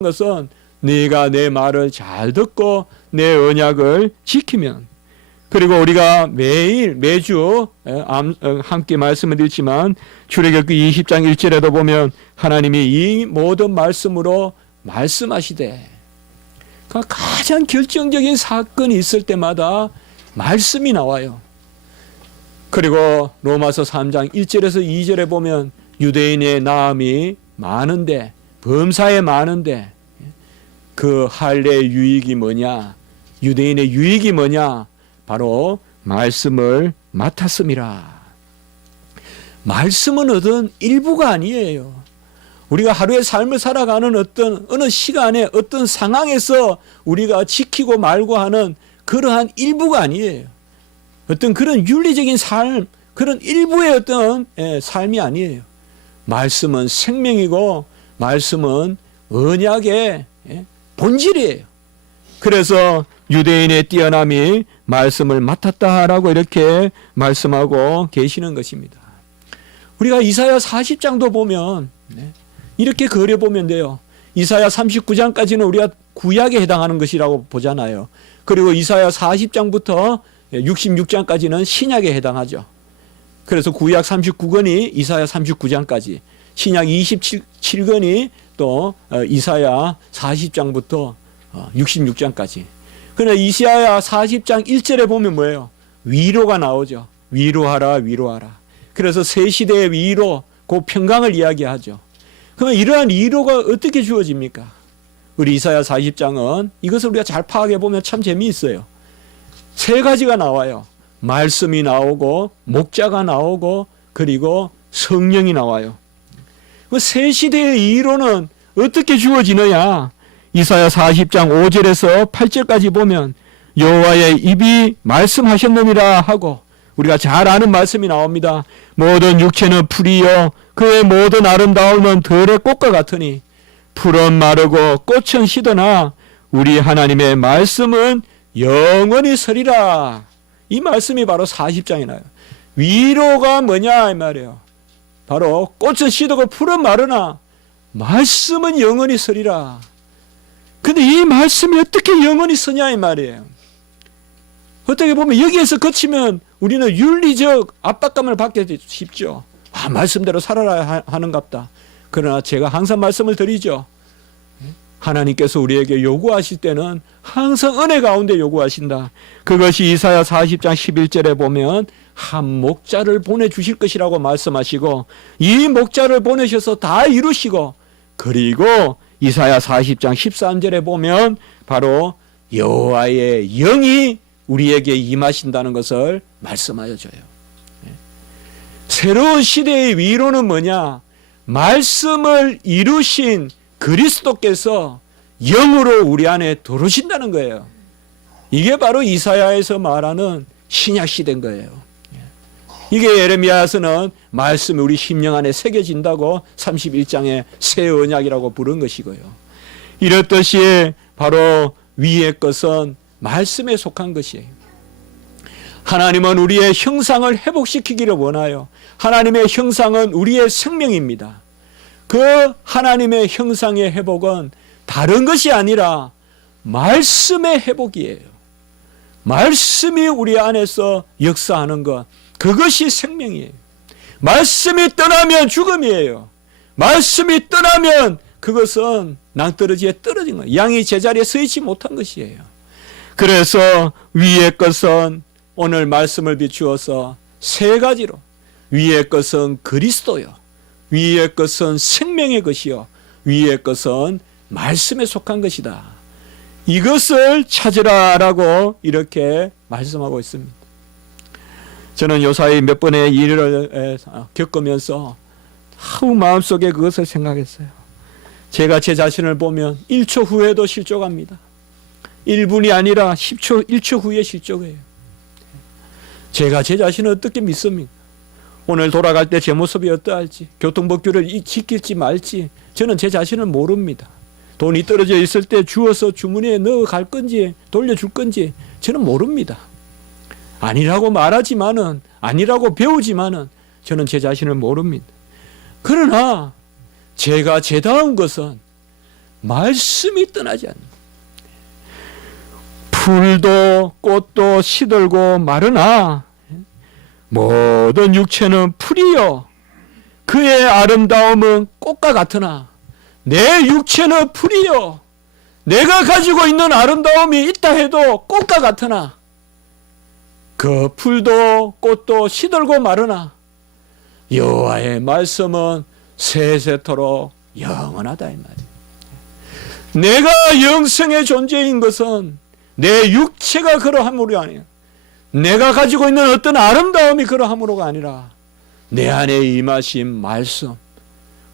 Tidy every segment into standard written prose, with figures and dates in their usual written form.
것은 네가 내 말을 잘 듣고 내 언약을 지키면, 그리고 우리가 매주 함께 말씀을 드리지만 출애굽기 20장 1절에도 보면 하나님이 이 모든 말씀으로 말씀하시되, 그러니까 가장 결정적인 사건이 있을 때마다 말씀이 나와요. 그리고 로마서 3장 1절에서 2절에 보면 유대인의 나음이 많은데, 범사에 많은데 그 할례의 유익이 뭐냐, 유대인의 유익이 뭐냐, 바로 말씀을 맡았음이라. 말씀은 어떤 일부가 아니에요. 우리가 하루의 삶을 살아가는 어느 시간에 어떤 상황에서 우리가 지키고 말고 하는 그러한 일부가 아니에요. 어떤 그런 윤리적인 삶, 그런 일부의 어떤 삶이 아니에요. 말씀은 생명이고 말씀은 언약의 본질이에요. 그래서 유대인의 뛰어남이 말씀을 맡았다라고 이렇게 말씀하고 계시는 것입니다. 우리가 이사야 40장도 보면 이렇게 그려보면 돼요. 이사야 39장까지는 우리가 구약에 해당하는 것이라고 보잖아요. 그리고 이사야 40장부터 66장까지는 신약에 해당하죠. 그래서 구약 39권이 이사야 39장까지, 신약 27권이 또 이사야 40장부터 66장까지. 그러나 이사야 40장 1절에 보면 뭐예요? 위로가 나오죠. 위로하라, 위로하라. 그래서 새 시대의 위로, 그 평강을 이야기하죠. 그러면 이러한 위로가 어떻게 주어집니까? 우리 이사야 40장은 이것을 우리가 잘 파악해 보면 참 재미있어요. 세 가지가 나와요. 말씀이 나오고, 목자가 나오고, 그리고 성령이 나와요. 새 시대의 위로는 어떻게 주어지느냐? 이사야 40장 5절에서 8절까지 보면 여호와의 입이 말씀하셨느니라 하고, 우리가 잘 아는 말씀이 나옵니다. 모든 육체는 풀이요 그의 모든 아름다움은 들의 꽃과 같으니 풀은 마르고 꽃은 시드나 우리 하나님의 말씀은 영원히 서리라. 이 말씀이 바로 40장에 나요. 위로가 뭐냐 이 말이에요. 바로 꽃은 시드고 풀은 마르나 말씀은 영원히 서리라. 근데 이 말씀이 어떻게 영원히 서냐 이 말이에요. 어떻게 보면 여기에서 그치면 우리는 윤리적 압박감을 받게 쉽죠. 말씀대로 살아야 하는갑다. 그러나 제가 항상 말씀을 드리죠. 하나님께서 우리에게 요구하실 때는 항상 은혜 가운데 요구하신다. 그것이 이사야 40장 11절에 보면 한 목자를 보내주실 것이라고 말씀하시고, 이 목자를 보내셔서 다 이루시고, 그리고 이사야 40장 13절에 보면 바로 여호와의 영이 우리에게 임하신다는 것을 말씀하여 줘요. 새로운 시대의 위로는 뭐냐? 말씀을 이루신 그리스도께서 영으로 우리 안에 들어오신다는 거예요. 이게 바로 이사야에서 말하는 신약시대인 거예요. 이게 예레미야에서는 말씀이 우리 심령 안에 새겨진다고 31장의 새 언약이라고 부른 것이고요. 이렇듯이 바로 위의 것은 말씀에 속한 것이에요. 하나님은 우리의 형상을 회복시키기를 원하여, 하나님의 형상은 우리의 생명입니다. 그 하나님의 형상의 회복은 다른 것이 아니라 말씀의 회복이에요. 말씀이 우리 안에서 역사하는 것, 그것이 생명이에요. 말씀이 떠나면 죽음이에요. 말씀이 떠나면 그것은 낭떠러지에 떨어진 거예요. 양이 제자리에 서 있지 못한 것이에요. 그래서 위의 것은 오늘 말씀을 비추어서 세 가지로, 위의 것은 그리스도요, 위의 것은 생명의 것이요, 위의 것은 말씀에 속한 것이다. 이것을 찾으라라고 이렇게 말씀하고 있습니다. 저는 요사이 몇 번의 일을 겪으면서 마음속에 그것을 생각했어요. 제가 제 자신을 보면 1초 후에도 실족합니다. 1분이 아니라 10초, 1초 후에 실족해요. 제가 제 자신을 어떻게 믿습니까? 오늘 돌아갈 때 제 모습이 어떠할지, 교통법규를 지킬지 말지 저는 제 자신을 모릅니다. 돈이 떨어져 있을 때 주워서 주머니에 넣어 갈 건지 돌려줄 건지 저는 모릅니다. 아니라고 말하지만은, 아니라고 배우지만은 저는 제 자신을 모릅니다. 그러나 제가 제다운 것은 말씀이 떠나지 않는. 풀도 꽃도 시들고 마르나 모든 육체는 풀이요 그의 아름다움은 꽃과 같으나 내 육체는 풀이요 내가 가지고 있는 아름다움이 있다 해도 꽃과 같으나 그 풀도 꽃도 시들고 마르나 여호와의 말씀은 세세토록 영원하다 이 말이에요. 내가 영생의 존재인 것은 내 육체가 그러함으로 아니야. 내가 가지고 있는 어떤 아름다움이 그러함으로가 아니라 내 안에 임하신 말씀,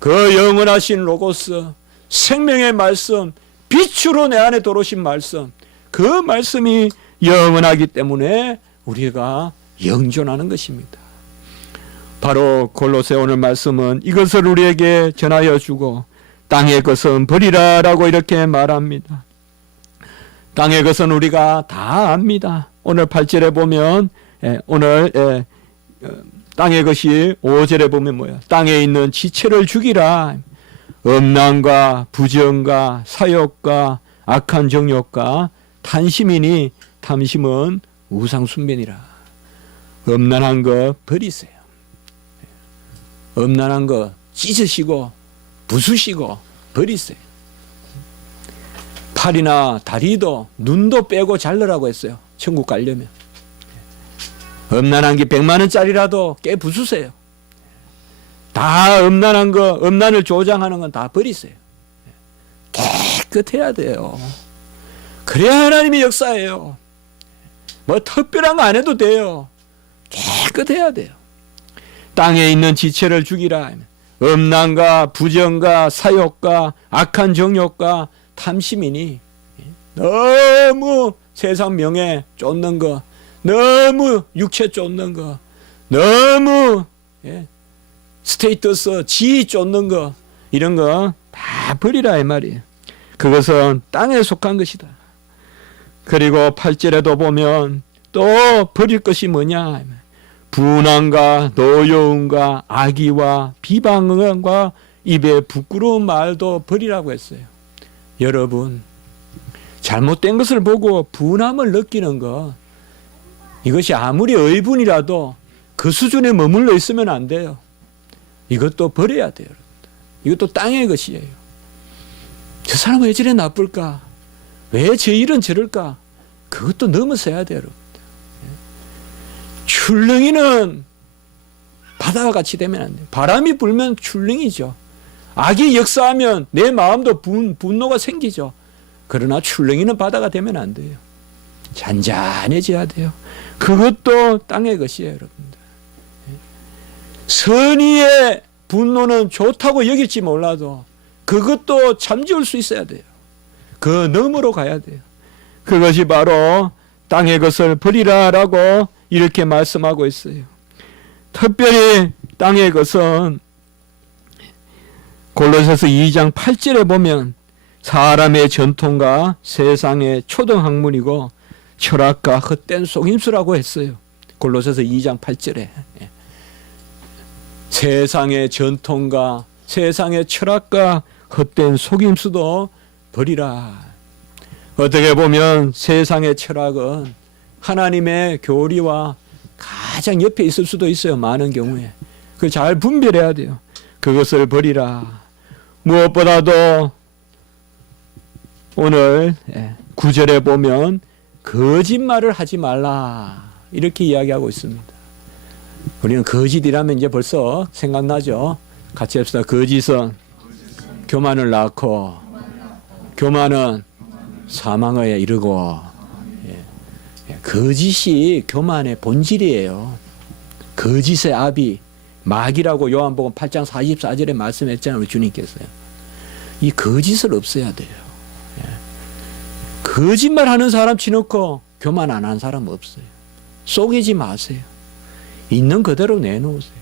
그 영원하신 로고스, 생명의 말씀, 빛으로 내 안에 들어오신 말씀, 그 말씀이 영원하기 때문에 우리가 영존하는 것입니다. 바로 골로새 오늘 말씀은 이것을 우리에게 전하여 주고 땅의 것은 버리라 라고 이렇게 말합니다. 땅의 것은 우리가 다 압니다. 오늘 8절에 보면 오늘 땅의 것이 5절에 보면 뭐야? 땅에 있는 지체를 죽이라. 음란과 부정과 사욕과 악한 정욕과 탐심이니 탐심은 우상숭배니라. 음란한 거 버리세요. 음란한 거 찢으시고 부수시고 버리세요. 팔이나 다리도 눈도 빼고 자르라고 했어요. 천국 가려면. 음란한 게 100만 원짜리라도 깨 부수세요. 다 음란한 거, 음란을 조장하는 건 다 버리세요. 깨끗해야 돼요. 그래야 하나님이 역사해요. 뭐 특별한 거 안 해도 돼요. 깨끗해야 돼요. 땅에 있는 지체를 죽이라. 음란과 부정과 사욕과 악한 정욕과 탐심이니 너무 세상 명예 쫓는 거, 너무 육체 쫓는 거, 너무 스테이터스 지 쫓는 거, 이런 거 다 버리라 이 말이에요. 그것은 땅에 속한 것이다. 그리고 8절에도 보면 또 버릴 것이 뭐냐? 분함과 노여움과 악의와 비방과 입에 부끄러운 말도 버리라고 했어요. 여러분, 잘못된 것을 보고 분함을 느끼는 것, 이것이 아무리 의분이라도 그 수준에 머물러 있으면 안 돼요. 이것도 버려야 돼요. 이것도 땅의 것이에요. 저 사람은 왜 저래 나쁠까? 왜 저 일은 저럴까? 그것도 넘어서야 돼요. 출렁이는 바다와 같이 되면 안 돼요. 바람이 불면 출렁이죠. 악이 역사하면 내 마음도 분노가 생기죠. 그러나 출렁이는 바다가 되면 안 돼요. 잔잔해져야 돼요. 그것도 땅의 것이에요, 여러분들. 선의의 분노는 좋다고 여길지 몰라도 그것도 잠재울 수 있어야 돼요. 그 너머로 가야 돼요. 그것이 바로 땅의 것을 버리라라고 이렇게 말씀하고 있어요. 특별히 땅의 것은 골로새서 2장 8절에 보면 사람의 전통과 세상의 초등학문이고 철학과 헛된 속임수라고 했어요. 골로새서 2장 8절에 세상의 전통과 세상의 철학과 헛된 속임수도 버리라. 어떻게 보면 세상의 철학은 하나님의 교리와 가장 옆에 있을 수도 있어요. 많은 경우에. 그걸 잘 분별해야 돼요. 그것을 버리라. 무엇보다도 오늘 9절에 보면 거짓말을 하지 말라 이렇게 이야기하고 있습니다. 우리는 거짓이라면 이제 벌써 생각나죠. 같이 합시다. 거짓은 교만을 낳고 교만은 사망에 이르고. 거짓이 교만의 본질이에요. 거짓의 아비 마귀라고 요한복음 8장 44절에 말씀했잖아요. 우리 주님께서요. 이 거짓을 없애야 돼요. 거짓말하는 사람 치놓고 교만 안 하는 사람 없어요. 속이지 마세요. 있는 그대로 내놓으세요.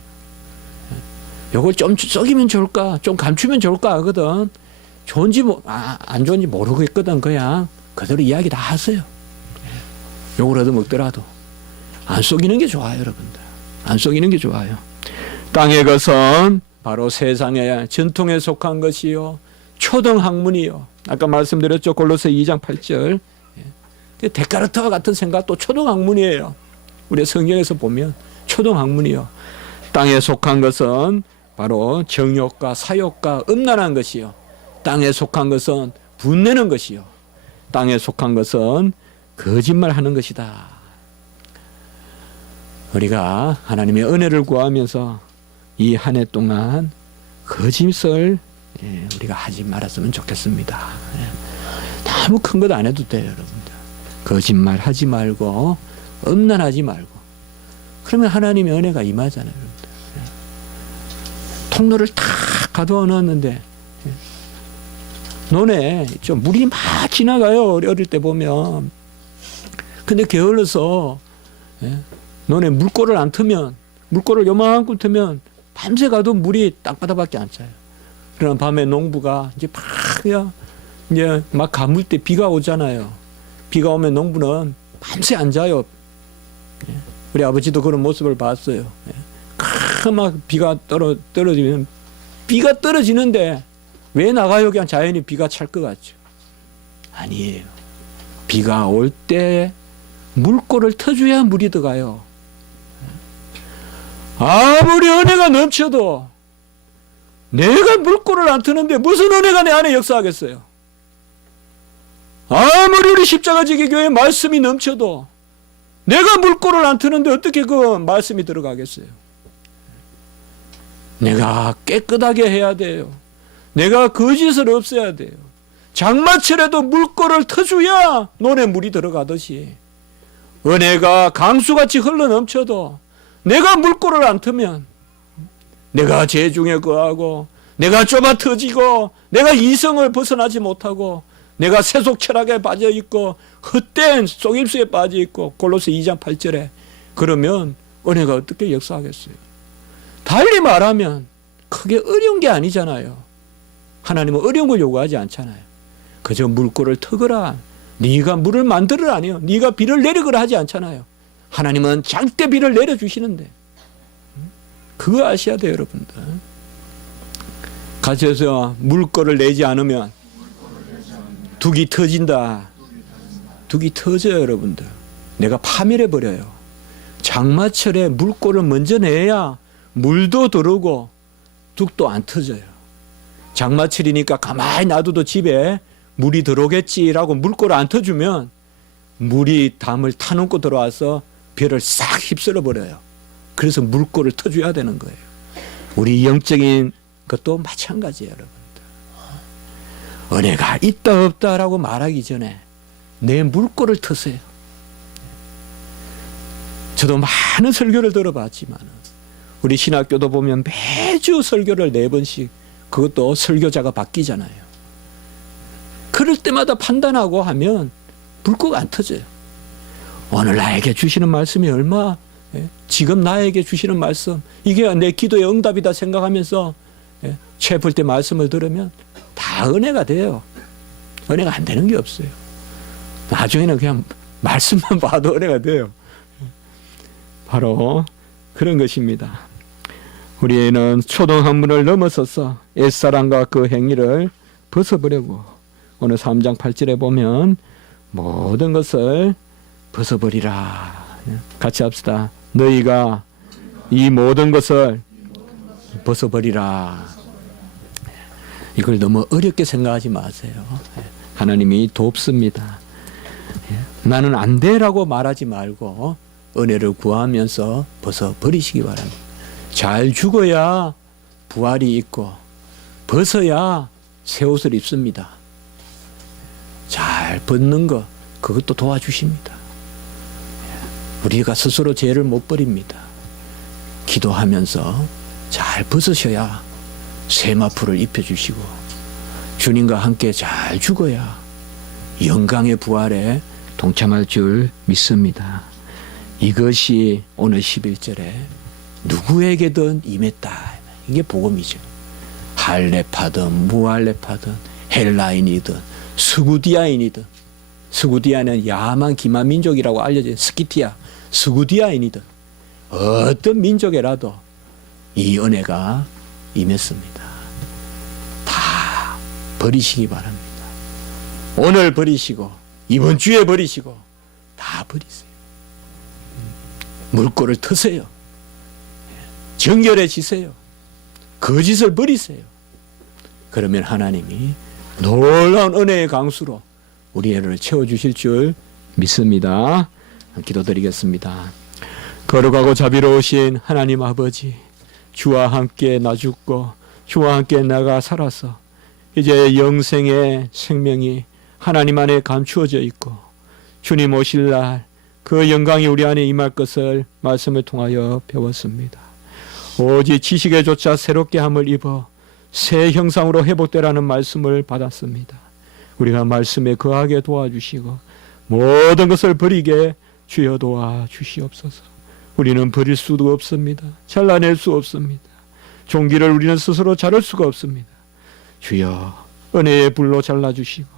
이걸 좀 속이면 좋을까, 좀 감추면 좋을까 하거든. 좋은지 안 좋은지 모르겠거든. 그냥 그대로 이야기 다 하세요. 욕을 얻어먹더라도 안 속이는 게 좋아요, 여러분들. 안 속이는 게 좋아요. 땅의 것은 바로 세상의 전통에 속한 것이요 초등학문이요 아까 말씀드렸죠. 골로새 2장 8절. 데카르트와 같은 생각도 초등학문이에요. 우리 성경에서 보면 초등학문이요. 땅에 속한 것은 바로 정욕과 사욕과 음란한 것이요. 땅에 속한 것은 분내는 것이요. 땅에 속한 것은 거짓말하는 것이다. 우리가 하나님의 은혜를 구하면서 이 한 해 동안 거짓을 우리가 하지 말았으면 좋겠습니다. 너무 큰 것 안 해도 돼요, 여러분들. 거짓말 하지 말고 음란하지 말고 그러면 하나님의 은혜가 임하잖아요, 여러분들. 통로를 탁 가둬 넣었는데 논에 좀 물이 막 지나가요. 어릴 때 보면. 근데 게을러서 논에 물꼬를 안 트면 물꼬를 요만큼 트면 밤새 가도 물이 땅바닥밖에 안 차요. 그러나 밤에 농부가 이제 막 가물 때 비가 오잖아요. 비가 오면 농부는 밤새 안 자요. 우리 아버지도 그런 모습을 봤어요. 막 비가 떨어지면 비가 떨어지는데 왜 나가요? 그냥 자연히 비가 찰 것 같죠. 아니에요. 비가 올 때 물꼬를 터줘야 물이 들어가요. 아무리 은혜가 넘쳐도 내가 물꼬를 안 트는데 무슨 은혜가 내 안에 역사하겠어요? 아무리 우리 십자가지기 교회 말씀이 넘쳐도 내가 물꼬를 안 트는데 어떻게 그 말씀이 들어가겠어요? 내가 깨끗하게 해야 돼요. 내가 거짓을 없애야 돼요. 장마철에도 물꼬를 터줘야 논에 물이 들어가듯이 은혜가 강수같이 흘러넘쳐도 내가 물꼬를 안 트면 내가 재중에 거하고 내가 좁아 터지고 내가 이성을 벗어나지 못하고 내가 세속 철학에 빠져 있고 헛된 속임수에 빠져 있고 골로새 2장 8절에 그러면 은혜가 어떻게 역사하겠어요? 달리 말하면 크게 어려운 게 아니잖아요. 하나님은 어려운 걸 요구하지 않잖아요. 그저 물꼬를 트거라 네가 물을 만들어라 아니요. 네가 비를 내리거라 하지 않잖아요. 하나님은 장대 비를 내려주시는데 그거 아셔야 돼요, 여러분들. 가셔서 물꼬를 내지 않으면 둑이 터진다. 둑이 터져요, 여러분들. 내가 파멸해버려요. 장마철에 물꼬를 먼저 내야 물도 들어오고 둑도 안 터져요. 장마철이니까 가만히 놔둬도 집에 물이 들어오겠지라고 물꼬를 안 터주면 물이 담을 타넘고 들어와서 벼를 싹 휩쓸어 버려요. 그래서 물꼬를 터줘야 되는 거예요. 우리 영적인 것도 마찬가지예요, 여러분들. 은혜가 있다 없다라고 말하기 전에 내 물꼬를 트세요. 저도 많은 설교를 들어봤지만 우리 신학교도 보면 매주 설교를 4번씩 그것도 설교자가 바뀌잖아요. 그럴 때마다 판단하고 하면 물꼬가 안 터져요. 오늘 나에게 주시는 말씀이 얼마 지금 나에게 주시는 말씀 이게 내 기도의 응답이다 생각하면서 채플 때 말씀을 들으면 다 은혜가 돼요. 은혜가 안 되는 게 없어요. 나중에는 그냥 말씀만 봐도 은혜가 돼요. 바로 그런 것입니다. 우리는 초등학문을 넘어서서 옛사람과 그 행위를 벗어버리고 오늘 3장 8절에 보면 모든 것을 벗어버리라. 같이 합시다. 너희가 이 모든 것을 벗어버리라. 이걸 너무 어렵게 생각하지 마세요. 하나님이 돕습니다. 나는 안 돼라고 말하지 말고 은혜를 구하면서 벗어버리시기 바랍니다. 잘 죽어야 부활이 있고 벗어야 새 옷을 입습니다. 잘 벗는 거 그것도 도와주십니다. 우리가 스스로 죄를 못 버립니다. 기도하면서 잘 벗으셔야 세마포를 입혀주시고 주님과 함께 잘 죽어야 영광의 부활에 동참할 줄 믿습니다. 이것이 오늘 11절에 누구에게든 임했다. 이게 복음이죠. 할렙하든 무할렙하든 헬라인이든 스구디아인이든 스구디아는 야만 기만 민족이라고 알려진 스키티아 스구디아인이든 어떤 민족에라도 이 은혜가 임했습니다. 다 버리시기 바랍니다. 오늘 버리시고 이번 주에 버리시고 다 버리세요. 물꼬를 트세요. 정결해지세요. 거짓을 버리세요. 그러면 하나님이 놀라운 은혜의 강수로 우리 애를 채워주실 줄 믿습니다. 기도드리겠습니다. 거룩하고 자비로우신 하나님 아버지, 주와 함께 나 죽고 주와 함께 나가 살아서 이제 영생의 생명이 하나님 안에 감추어져 있고 주님 오실 날 그 영광이 우리 안에 임할 것을 말씀을 통하여 배웠습니다. 오직 지식에조차 새롭게 함을 입어 새 형상으로 회복되라는 말씀을 받았습니다. 우리가 말씀에 거하게 도와주시고 모든 것을 버리게 주여 도와주시옵소서. 우리는 버릴 수도 없습니다. 잘라낼 수 없습니다. 종기를 우리는 스스로 자를 수가 없습니다. 주여 은혜의 불로 잘라주시고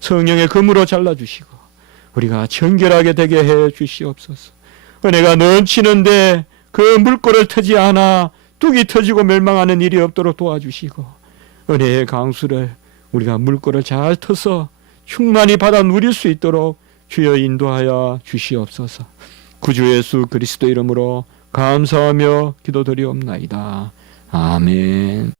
성령의 금으로 잘라주시고 우리가 정결하게 되게 해 주시옵소서. 은혜가 넘치는데 그 물꼬를 트지 않아 뚝이 터지고 멸망하는 일이 없도록 도와주시고 은혜의 강수를 우리가 물꼬를 잘 터서 충만히 받아 누릴 수 있도록 주여 인도하여 주시옵소서. 구주 예수 그리스도 이름으로 감사하며 기도드리옵나이다. 아멘.